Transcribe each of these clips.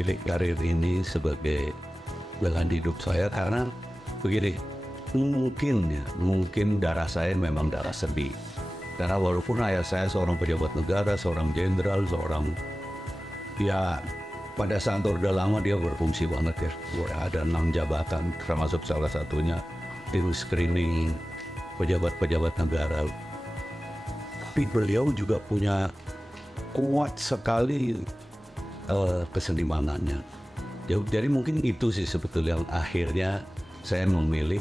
memilih karir ini sebagai jalan hidup saya karena begini, mungkin darah saya memang darah seni. Karena walaupun ayah saya seorang pejabat negara, seorang jenderal, ya pada saat Orde Lama dia berfungsi banget ya. Ada 6 jabatan, termasuk salah satunya tim screening pejabat-pejabat negara. Tapi beliau juga punya kuat sekali kesenimanannya. Jadi mungkin itu sih sebetulnya yang akhirnya saya memilih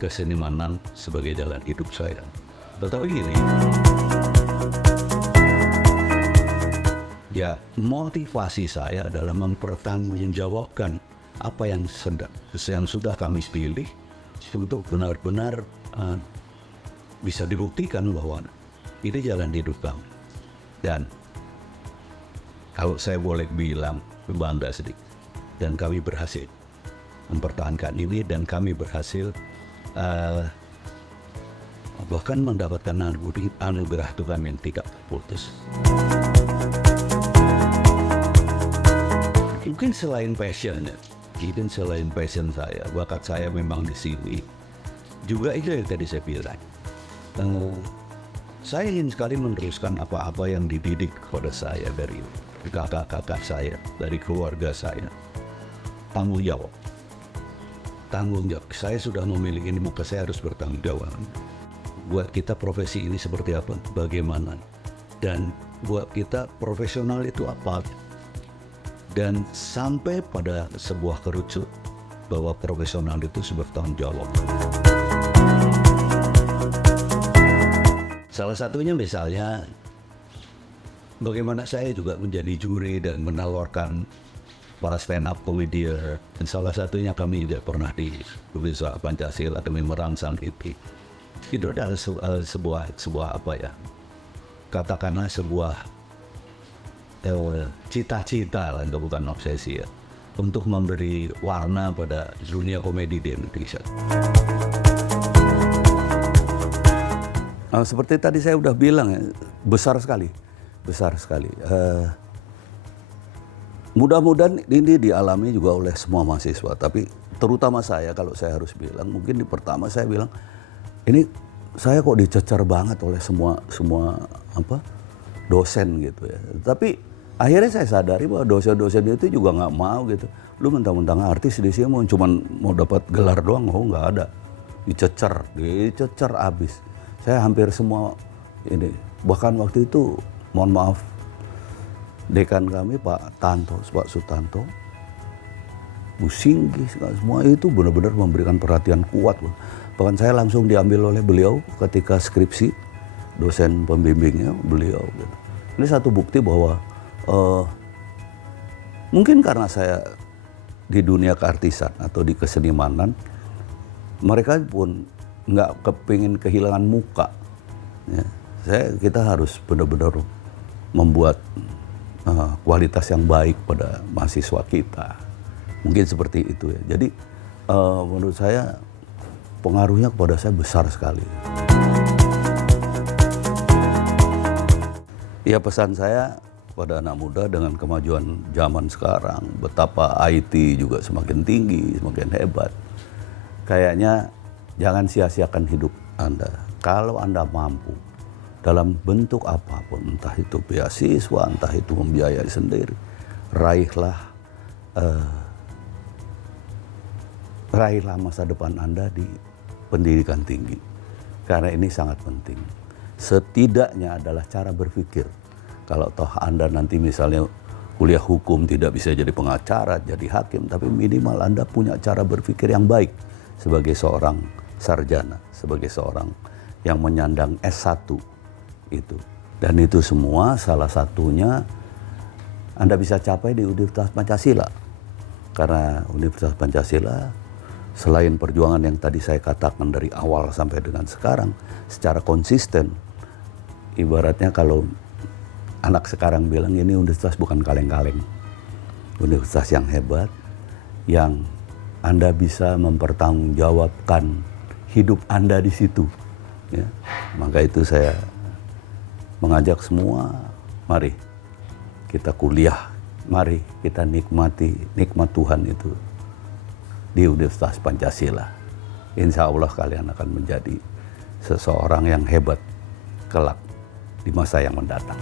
kesenimanan sebagai jalan hidup saya. Tetapi gini, ya motivasi saya adalah mempertanggungjawabkan apa yang sudah kami pilih untuk benar-benar bisa dibuktikan bahwa ini jalan hidup kami. Dan kalau saya boleh bilang bangga sedikit, dan kami berhasil mempertahankan ini, dan kami berhasil bahkan mendapatkan anugerah Tuhan yang tidak putus. Mungkin selain passion saya, bakat saya memang di sini. Juga itu yang tadi saya bilang. Saya ingin sekali meneruskan apa-apa yang dididik kepada saya dari kakak-kakak saya, dari keluarga saya. Tanggung jawab. Saya sudah memilih ini, maka saya harus bertanggung jawab. Buat kita profesi ini seperti apa, bagaimana, dan buat kita profesional itu apa, dan sampai pada sebuah kerucut bahwa profesional itu bertanggung jawab. Salah satunya misalnya bagaimana saya juga menjadi juri dan menawarkan para stand up comedian, dan salah satunya kami juga pernah di Universitas Pancasila, kami merangsang itu adalah sebuah apa ya, katakanlah sebuah cita-cita lah, bukan obsesi ya, untuk memberi warna pada dunia komedi di Indonesia. Seperti tadi saya udah bilang ya, besar sekali. Mudah-mudahan ini dialami juga oleh semua mahasiswa, tapi terutama saya, kalau saya harus bilang, mungkin di pertama saya bilang, ini saya kok dicecer banget oleh semua dosen gitu ya. Tapi akhirnya saya sadari bahwa dosen-dosen itu juga nggak mau gitu. Lu mentang-mentang artis di sini mau dapat gelar doang, nggak ada. Dicecer abis. Saya hampir semua ini, bahkan waktu itu mohon maaf, dekan kami Pak Sutanto, Bu Singgih, semua itu benar-benar memberikan perhatian kuat. Bahkan saya langsung diambil oleh beliau ketika skripsi, dosen pembimbingnya beliau. Ini satu bukti bahwa mungkin karena saya di dunia keartisan atau di kesenimanan, mereka pun nggak kepingin kehilangan muka. Ya, kita harus benar-benar membuat kualitas yang baik pada mahasiswa kita. Mungkin seperti itu ya. Jadi menurut saya pengaruhnya kepada saya besar sekali. Ya, pesan saya pada anak muda dengan kemajuan zaman sekarang, betapa IT juga semakin tinggi, semakin hebat. Kayaknya jangan sia-siakan hidup Anda. Kalau Anda mampu dalam bentuk apapun, entah itu beasiswa, entah itu membiayai sendiri, raihlah masa depan Anda di pendidikan tinggi. Karena ini sangat penting. Setidaknya adalah cara berpikir. Kalau toh Anda nanti misalnya kuliah hukum tidak bisa jadi pengacara, jadi hakim, tapi minimal Anda punya cara berpikir yang baik sebagai seorang sarjana, sebagai seorang yang menyandang S1 itu. Dan itu semua salah satunya Anda bisa capai di Universitas Pancasila. Karena Universitas Pancasila selain perjuangan yang tadi saya katakan dari awal sampai dengan sekarang, secara konsisten, ibaratnya kalau anak sekarang bilang ini universitas bukan kaleng-kaleng. Universitas yang hebat, yang Anda bisa mempertanggungjawabkan hidup Anda di situ. Ya. Maka itu saya mengajak semua, mari kita kuliah mari kita nikmati nikmat Tuhan itu di Universitas Pancasila. Insya Allah kalian akan menjadi seseorang yang hebat kelak di masa yang mendatang.